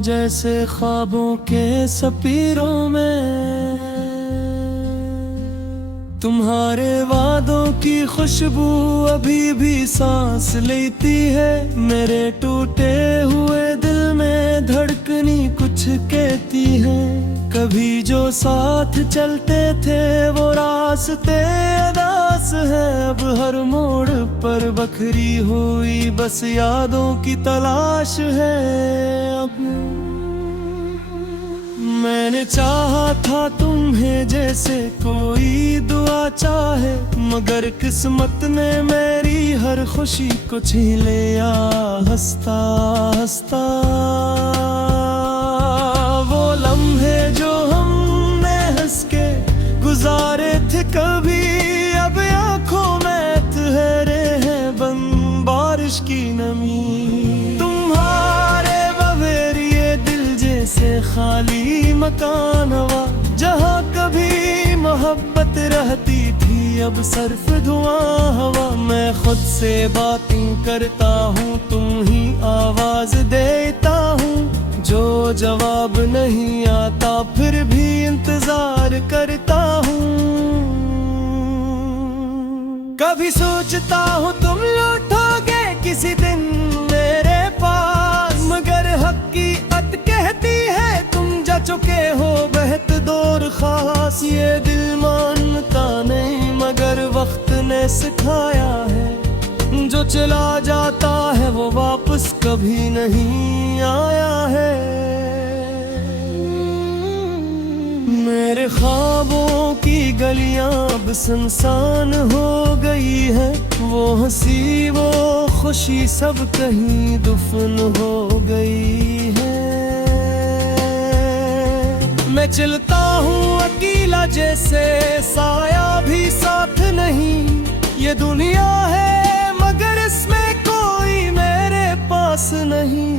जैसे ख्वाबों के सपीरों में, तुम्हारे वादों की खुशबू अभी भी सांस लेती है। मेरे टूटे हुए दिल में धड़कनी कुछ कहती है। कभी जो साथ चलते थे वो रास्ते अदास है। अब हर मोड़ पर बखरी हुई बस यादों की तलाश है। अब मैंने चाहा था तुम्हें जैसे कोई दुआ चाहे, मगर किस्मत ने मेरी हर खुशी को छीन लिया हंसता हंसता। वो लम्हे जो हमने हंस के गुजारे थे कभी, अब आंखों में ठहरे हैं बंद बारिश की नमी। तुम्हारे बवेरिए दिल जैसे खाली मकान हुआ, जहाँ कभी मोहब्बत रहती थी अब सिर्फ धुआं हवा। मैं खुद से बातें करता हूँ, तुम ही आवाज देता हूँ। जो जवाब नहीं आता फिर भी इंतजार करता हूँ। कभी सोचता हूँ तुम लौटोगे किसी दिन मेरे पास, मगर हकीकत कहती है तुम जा चुके हो बेहद दूर खास। ये दिल मानता नहीं मगर वक्त ने सिखाया है, जो चला जाता है वो वापस कभी नहीं आया है। मेरे ख्वाबों की गलियां अब सुनसान हो गई है। वो हंसी वो खुशी सब कहीं दफन हो गई है। मैं चलता हूँ अकेला जैसे साया भी साथ नहीं। ये दुनिया है मगर इसमें कोई मेरे पास नहीं।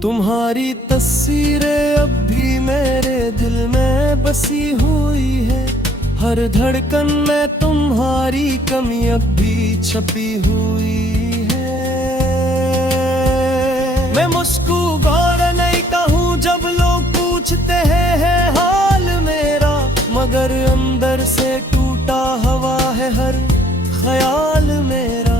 तुम्हारी तस्वीरें अब भी मेरे दिल में बसी हुई है। हर धड़कन में तुम्हारी कमी अब भी छपी हुई है। मैं मुस्कुराना नहीं कहूँ जब लोग पूछते हैं हाल मेरा, मगर अंदर से टूटा हुआ है हर ख्याल मेरा।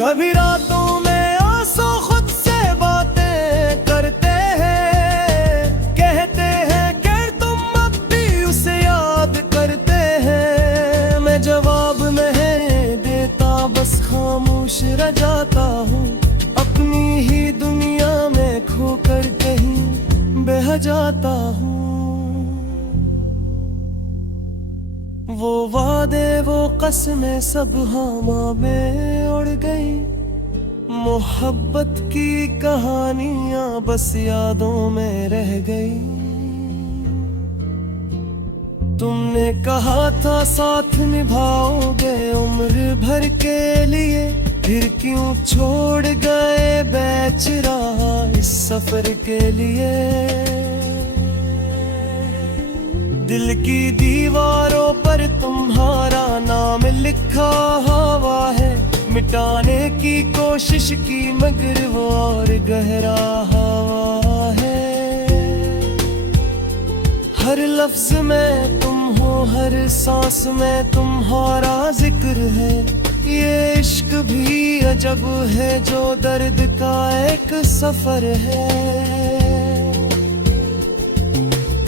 कभी रातों में आंसू खुद से बातें करते हैं, कहते हैं कि तुम अब भी उसे याद करते हैं। मैं जवाब नहीं देता बस खामोश रह जाता हूँ, अपनी ही दुनिया में खोकर कहीं बह जाता हूँ। वो वादे वो कसमें सब हवा में उड़ गई। मोहब्बत की कहानियां बस यादों में रह गई। तुमने कहा था साथ निभाओगे उम्र भर के लिए, फिर क्यों छोड़ गए बेचराहा इस सफर के लिए। दिल की दीवारों पर तुम्हारा नाम लिखा हुआ है। मिटाने की कोशिश की मगर वो और गहरा हुआ है। हर लफ्ज में तुम हो, हर सांस में तुम्हारा जिक्र है। ये इश्क भी अजब है जो दर्द का एक सफर है।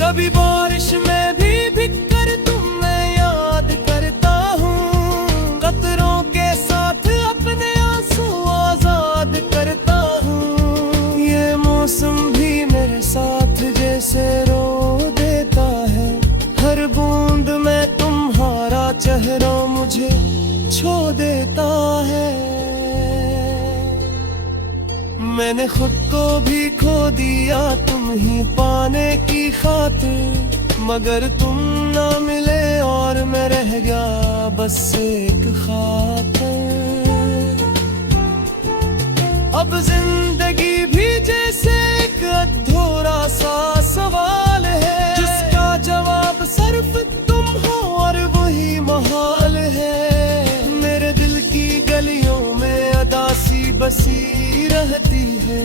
कभी बारिश में भी भीगकर तुम्हें याद करता हूँ, कतरों के साथ अपने आंसू आजाद करता हूँ। ये मौसम भी मेरे साथ जैसे रो देता है। हर बूंद में तुम्हारा चेहरा मुझे छू देता है। मैंने खुद को भी खो दिया तुम ही पाने की खातिर, मगर तुम ना मिले और मैं रह गया बस एक खातिर। अब जिंदगी भी जैसे एक अधूरा सा सवाल है, जिसका जवाब सिर्फ तुम हो और वही महाल है। मेरे दिल की गलियों में अदा बसी रहती है।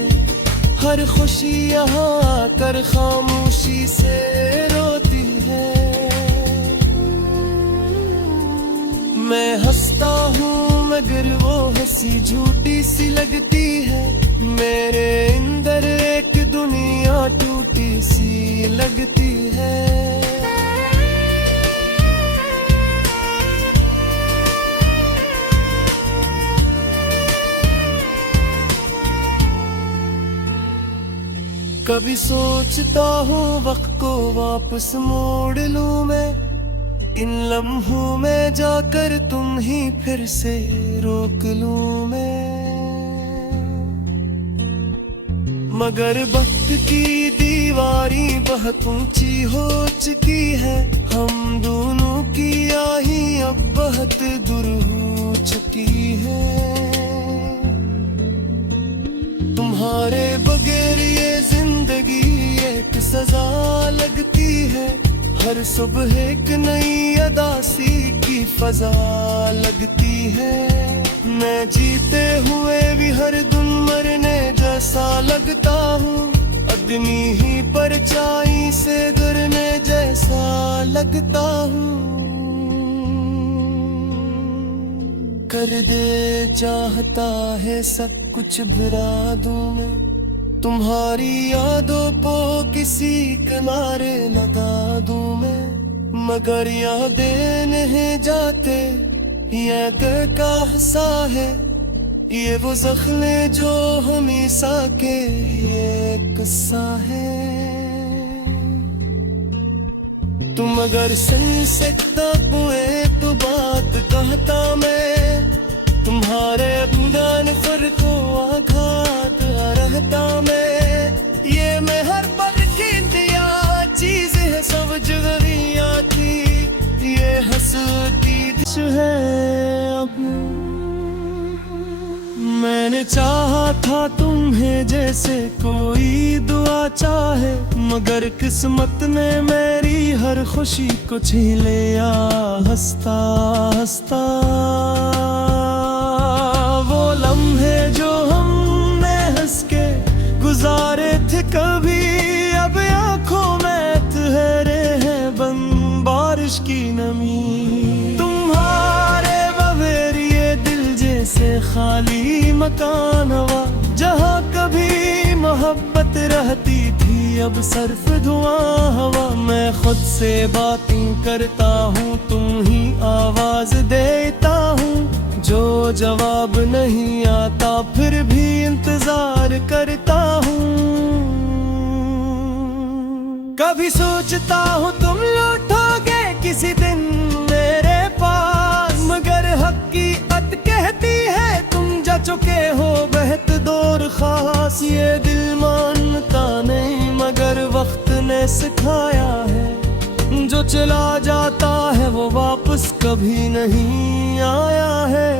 हर खुशी यहाँ कर खामोशी से रोती है। मैं हंसता हूँ मगर वो हंसी झूठी सी लगती है। मेरे अंदर एक दुनिया टूटी सी लगती है। कभी सोचता हूँ वक्त को वापस मोड़ लूं मैं, इन लम्हों में जाकर तुम ही फिर से रोक लूं मैं। मगर वक्त की दीवारी बहुत ऊंची हो चुकी है। हम दोनों की आही अब बहुत दूर हो चुकी है। तुम्हारे बगैर ये जिंदगी एक सजा लगती है। हर सुबह एक नई अदासी की फजा लगती है। मैं जीते हुए भी हर दिन मरने जैसा लगता हूँ। आदमी ही परछाई से गिरने जैसा लगता हूँ। कर दे चाहता है सब कुछ भुला दूं मैं, तुम्हारी यादों को किसी किनारे लगा दूं मैं। मगर यादें नहीं जाते, ये दिल का हिस्सा है। ये वो जख्म जो हमेशा के ये किस्सा है। तुम अगर सुन सकता हुए तो बात कहता मैं। तुम्हारे बुलान खुद को आघात रहता मैं। ये मैं हर पल की दिया चीज है सब जुगरिया की। ये हंसती दिश है अब। मैंने चाहा था तुम्हें जैसे कोई दुआ चाहे, मगर किस्मत ने मेरी हर खुशी को छीन लिया हंसता हंसता। वो लम्हे जो हमने हंस के गुजारे थे कभी, अब आंखों में ठहरे हैं बंद बारिश की नमी। तुम्हारे बगैर ये दिल जैसे खाली मकान हुआ। जहाँ कभी मोहब्बत रहती थी अब सिर्फ धुआं हवा। मैं खुद से बातें करता हूँ, तुम ही आवाज देता हूँ। जो जवाब नहीं आता फिर भी इंतजार करता हूँ। कभी सोचता हूँ तुम लौटोगे किसी दिन मेरे पास, मगर हकीकत कहती है तुम जा चुके हो बहुत दूर खास। ये दिल मानता नहीं मगर वक्त ने सिखाया है, जो चला जाता है वो वापस कभी नहीं आया है।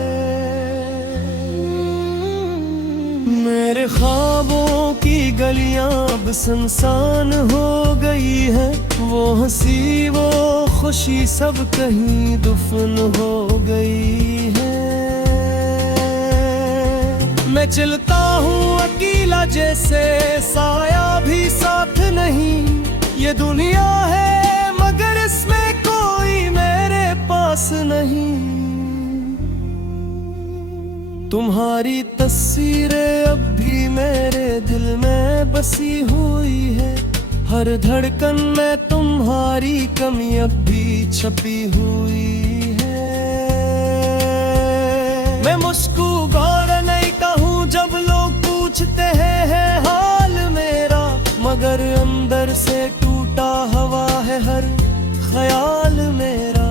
मेरे ख्वाबों की गलियां अब सुनसान हो गई है। वो हंसी वो खुशी सब कहीं दफन हो गई है। मैं चलता हूँ अकेला जैसे साया भी साथ नहीं। ये दुनिया है मगर इसमें कोई मेरे पास नहीं। तुम्हारी तस्वीरें अब भी मेरे दिल में बसी हुई है। हर धड़कन में तुम्हारी कमी अब भी छपी हुई है। मैं मुस्कुरा नहीं कहूँ जब लोग पूछते हैं हाल मेरा, मगर अंदर से टूटा हवा है हर ख्याल मेरा।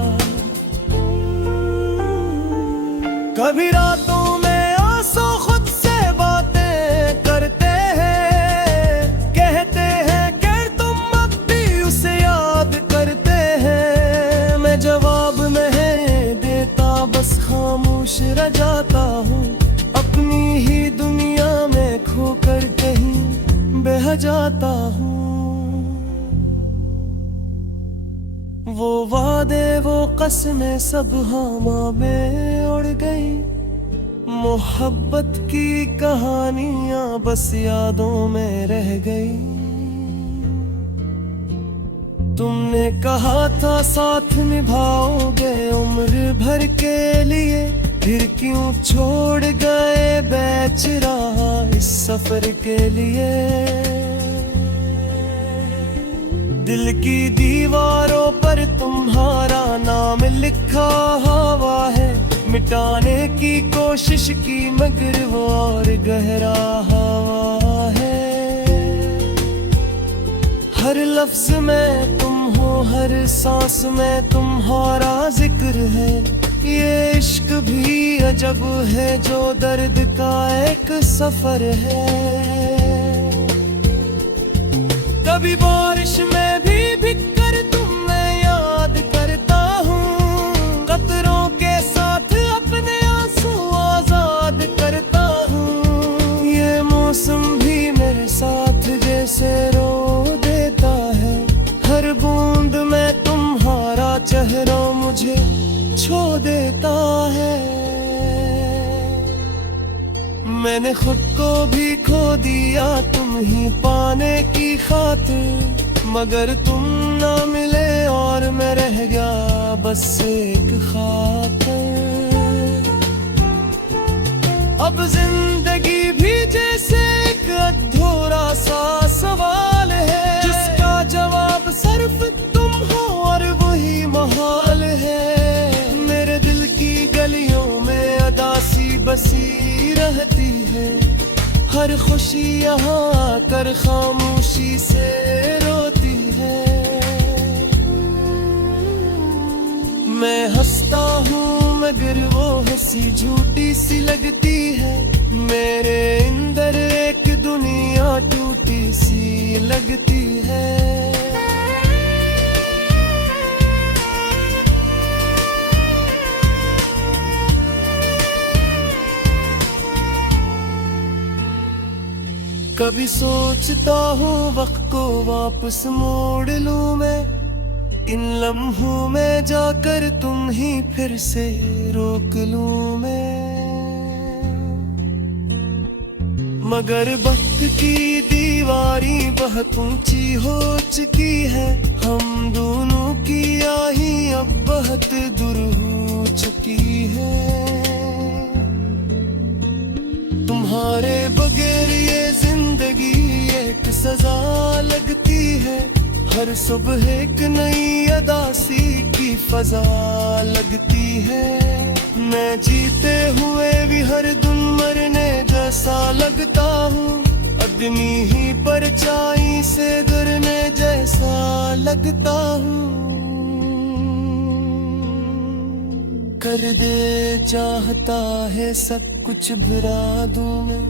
कभी रातों में आंसू खुद से बातें करते हैं, कहते हैं कि तुम अब भी उसे याद करते हैं। मैं जवाब नहीं देता बस खामोश रह जाता हूँ। अपनी ही दुनिया में खोकर कहीं बह जाता हूँ। वो वादे वो कसमें सब हवा में उड़ गई। मोहब्बत की कहानियां बस यादों में रह गई। तुमने कहा था साथ निभाओगे उम्र भर के लिए, फिर क्यों छोड़ गए बेचराहा इस सफर के लिए। दिल की दीवारों पर तुम्हारा नाम लिखा हुआ है, मिटाने की कोशिश की मगर वो और गहरा हवा है। हर लफ्ज में तुम हो, हर सांस में तुम्हारा जिक्र है। ये इश्क भी अजब है जो दर्द का एक सफर है। कभी बारिश में भी भीगकर तुम्हें याद करता हूँ, कतरों के साथ अपने आंसू आजाद करता हूँ। ये मौसम भी मेरे साथ जैसे रो देता है, हर बूंद में तुम्हारा चेहरा मुझे छो देता है। मैंने खुद को भी खो दिया तुम ही पाने की खातिर, मगर तुम ना मिले और मैं रह गया बस एक खातिर। अब जिंदगी भी जैसे एक अधूरा सा सवाल है, जिसका जवाब सिर्फ तुम हो और वही महाल है। मेरे दिल की गलियों में अदासी बसी रहती है, हर खुशी यहाँ आकर खामोशी से रोती है। मैं हंसता हूँ मगर वो हंसी झूठी सी लगती है, मेरे अंदर एक दुनिया टूटी सी लगती है। कभी सोचता हूँ वक्त को वापस मोड़ लूं मैं, इन लम्हों में जाकर तुम ही फिर से रोक लूं मैं। मगर वक्त की दीवारी बहुत ऊंची हो चुकी है, हम दोनों की आही अब बहुत दूर हो चुकी है। तुम्हारे बगैर ये जिंदगी एक सजा लगती है, हर सुबह एक नई अदासी की फजा लगती है। मैं जीते हुए भी हर दिन मरने जैसा लगता हूँ, आदमी ही परछाई से गिरने जैसा लगता हूँ। कर दे चाहता है सब कुछ गिरा दूं मैं,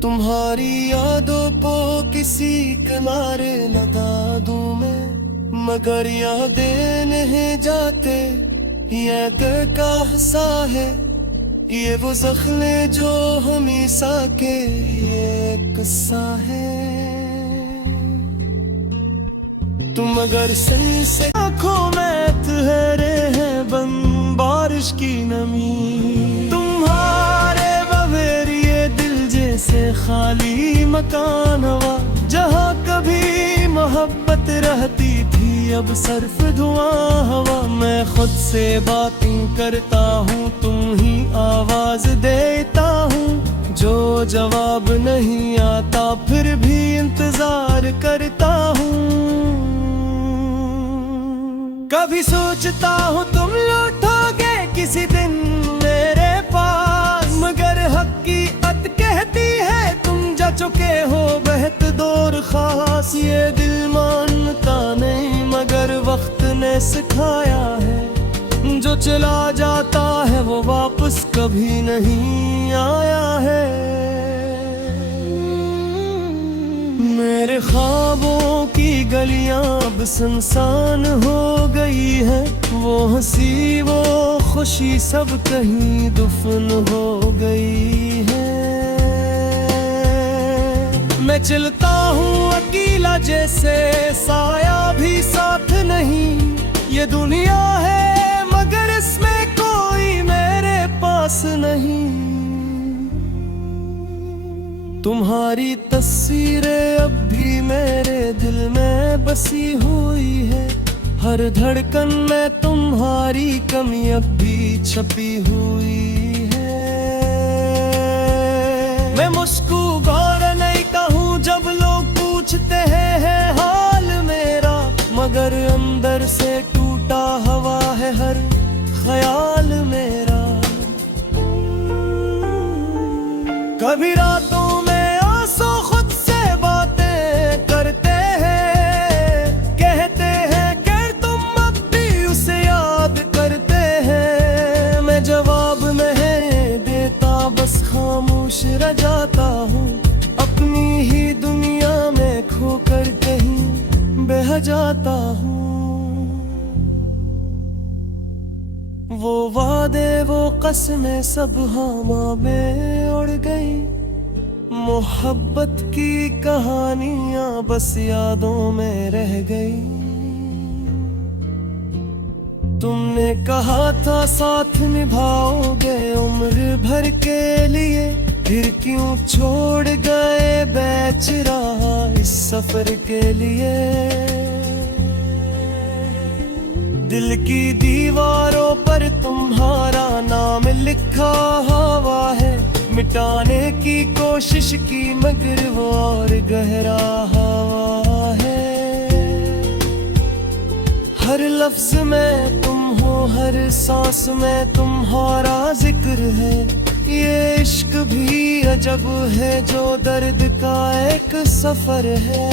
तुम्हारी यादों को किसी किनारे लगा दूं मैं। मगर यादें नहीं जाते, ये दिल का हिस्सा है, ये वो ज़ख्म जो हमेशा के ये किस्सा है। तुम अगर सही से आँखों में ठहरे हैं बन बारिश की नमी, तुम्हारे बगैर ये दिल जैसे खाली मकान हुआ। जहाँ कभी मोहब्बत रहती थी अब सिर्फ धुआं हवा। मैं खुद से बातें करता हूँ, तुम ही आवाज देता हूँ, जो जवाब नहीं आता फिर भी इंतजार करता हूँ। कभी सोचता हूँ तुम लौटोगे किसी दिन मेरे पास, मगर हकीकत कहती है तुम जा चुके हो बहुत दूर खास। ये दिल मानता नहीं मगर वक्त ने सिखाया है, जो चला जाता है वो वापस कभी नहीं आया है। मेरे ख्वाबों की गलियां अब सुनसान हो गई है, वो हंसी वो खुशी सब कहीं दफन हो गई है। मैं चलता हूँ अकेला जैसे साया भी साथ नहीं, ये दुनिया है मगर इसमें कोई मेरे पास नहीं। तुम्हारी तस्वीरें अब भी मेरे दिल में बसी हुई है, हर धड़कन में तुम्हारी कमी अब भी छपी हुई है। मैं मुस्कुरा गौर नहीं कहूँ जब लोग पूछते हैं हाल मेरा, मगर अंदर से टूटा हुआ है हर ख्याल मेरा। कभी रातों में आंसू खुद से बातें करते हैं, कहते हैं कि तुम अब भी उसे याद करते हैं। मैं जवाब नहीं देता, बस खामोश रह जाता हूँ, अपनी ही दुनिया में खोकर कहीं बह जाता हूँ। वो वादे वो कसमें सब हवा में उड़ गई, मोहब्बत की कहानियां बस यादों में रह गई। तुमने कहा था साथ निभाओगे उम्र भर के लिए, फिर क्यों छोड़ गए बेच रहा इस सफर के लिए। दिल की दीवारों पर तुम्हारा नाम लिखा हुआ है, मिटाने की कोशिश की मगर वो और गहरा हुआ है। हर लफ्ज में तुम हो, हर सांस में तुम्हारा जिक्र है। ये इश्क भी अजब है जो दर्द का एक सफर है।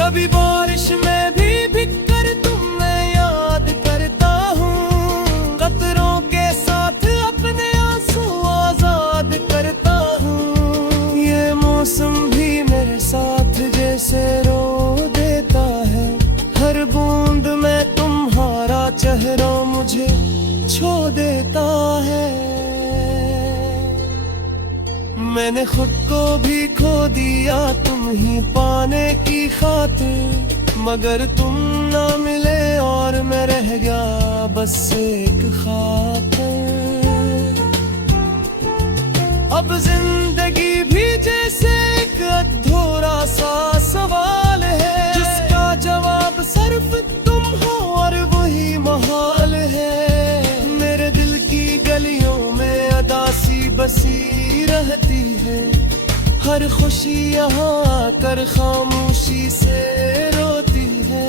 कभी बारिश में भी भीगकर तुम्हें याद करता हूँ, कतरों के साथ अपने आंसू आजाद करता हूँ। ये मौसम भी मेरे साथ जैसे रो देता है, हर बूंद में तुम्हारा चेहरा मुझे छू देता है। मैंने खुद को भी खो दिया तुम ही पाने की खातिर, मगर तुम ना मिले और मैं रह गया बस एक खातिर। अब जिंदगी भी जैसे एक अधूरा सा सवाल है, जिसका जवाब सिर्फ तुम हो और वही महाल है। मेरे दिल की गलियों में अदासी बसी रहती है, हर खुशी यहाँ आकर खामोशी से रोती है।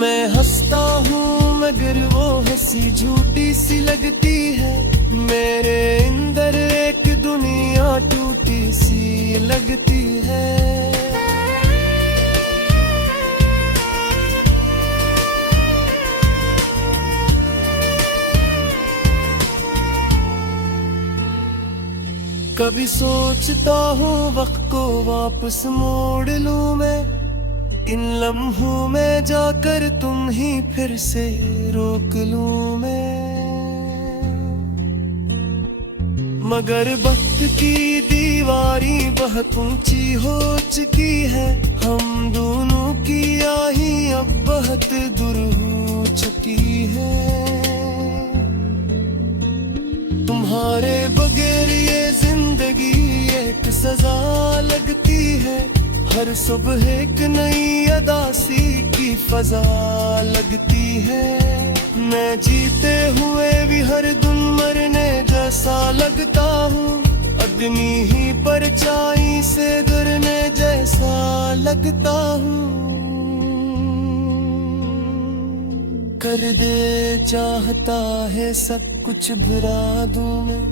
मैं हंसता हूँ मगर वो हंसी झूठी सी लगती है, मेरे अंदर एक दुनिया टूटी सी लगती है। कभी सोचता हूँ वक्त को वापस मोड़ लूं मैं, इन लम्हों में जाकर तुम ही फिर से रोक लूं मैं। मगर वक्त की दीवारी बहुत ऊंची हो चुकी है, हम दोनों की आही अब बहुत दूर हो चुकी है। तुम्हारे बगैर ये जिंदगी एक सजा लगती है, हर सुबह एक नई अदासी की फजा लगती है। मैं जीते हुए भी हर दिन मरने जैसा लगता हूँ, आदमी ही परछाई से गिरने जैसा लगता हूँ। कर दे चाहता है सब कुछ भुला दूं मैं,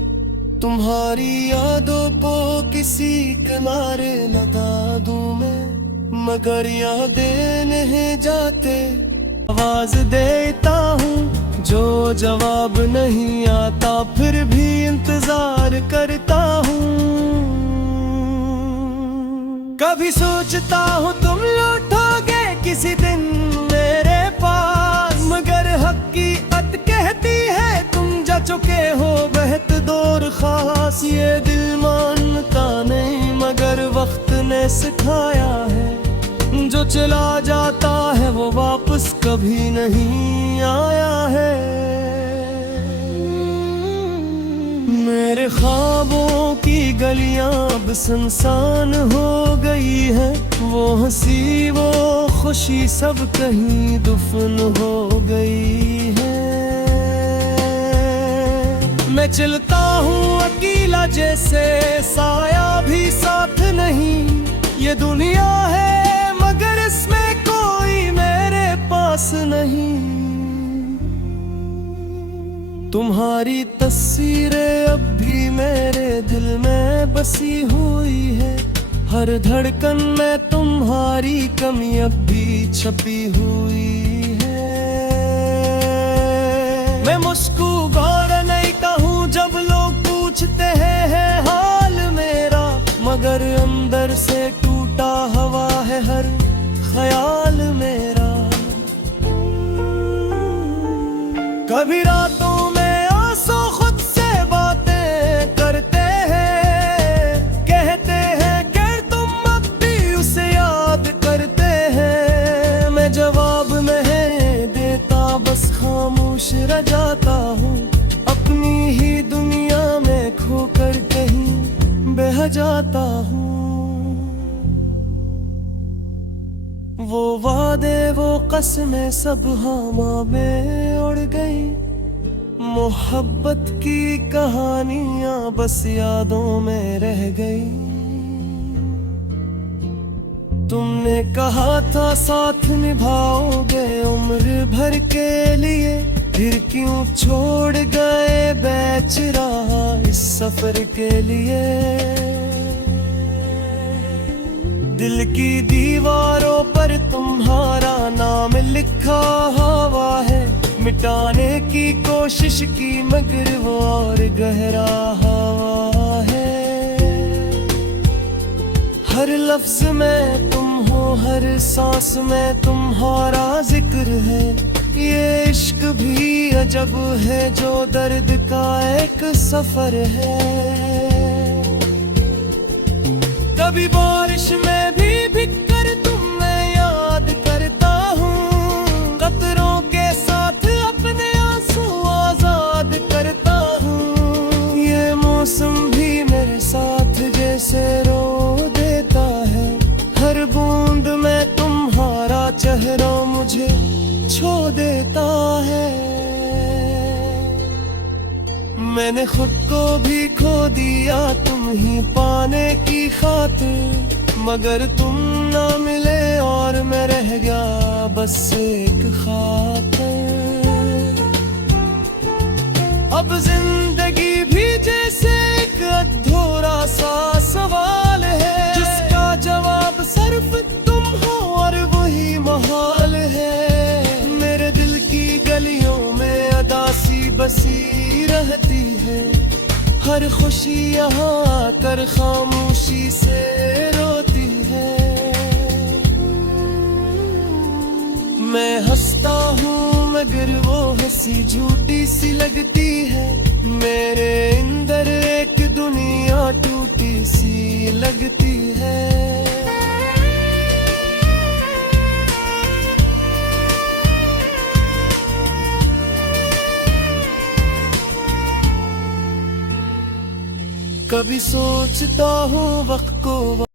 तुम्हारी यादों को किसी किनारे लगा दूं मैं। मगर यादें नहीं जाते, आवाज देता हूँ जो जवाब नहीं आता, फिर भी इंतजार करता हूँ। कभी सोचता हूँ तुम लौटोगे किसी दिन मेरे पास, मगर हकीकत कहती है तुम जा चुके हो बहुत दूर खास। ये दिल मानता नहीं मगर वक्त ने सिखाया है, जो चला जाता है वो वापस कभी नहीं आया है। मेरे ख्वाबों की गलियां अब सुनसान हो गई है, वो हंसी वो खुशी सब कहीं दफन हो गई है। मैं चलता हूँ अकेला जैसे साया भी साथ नहीं, ये दुनिया है मगर इसमें कोई मेरे पास नहीं। तुम्हारी तस्वीरें अब भी मेरे दिल में बसी हुई है, हर धड़कन में तुम्हारी कमी अब भी छपी हुई है। मैं मुस्कुरा नहीं कहूँ जब लोग पूछते हैं हाल मेरा, मगर अंदर से टूटा हवा है हर ख्याल मेरा। कभी रातों में आंसू खुद से बातें करते हैं, कहते हैं कि तुम अब भी उसे याद करते हैं। मैं जवाब नहीं देता, बस खामोश रह जाता हूँ, अपनी ही दुनिया में खोकर कहीं बह जाता हूँ। वो वादे वो कसमें सब हवा में उड़ गई, मोहब्बत की कहानियां बस यादों में रह गई। तुमने कहा था साथ निभाओगे उम्र भर के लिए, फिर क्यों छोड़ गए बेच रहा इस सफर के लिए। दिल की दीवारों पर तुम्हारा नाम लिखा हुआ है, मिटाने की कोशिश की मगर वो और गहरा हवा है। हर लफ्ज में तुम हो, हर सांस में तुम्हारा जिक्र है। ये इश्क भी अजब है जो दर्द का एक सफर है। कभी बारिश में भी भीगकर तुम्हें याद करता हूँ, कतरों के साथ अपने आंसू आजाद करता हूँ। ये मौसम भी मेरे साथ जैसे रो देता है, हर बूंद में तुम्हारा चेहरा मुझे छू देता है। मैंने खुद को भी खो दिया तुम ही पाने की खातिर, मगर तुम ना मिले और मैं रह गया बस एक खातिर। अब जिंदगी भी जैसे एक अधूरा सा सवाल है, जिसका जवाब सिर्फ तुम हो और वही महाल है। मेरे दिल की गलियों में अदासी बसी रहती है, हर खुशी यहाँ आकर खामोशी से रोती है। मैं हंसता हूँ मगर वो हंसी झूठी सी लगती है, मेरे अंदर एक दुनिया टूटी सी लगती है। कभी सोचता हूँ वक्त को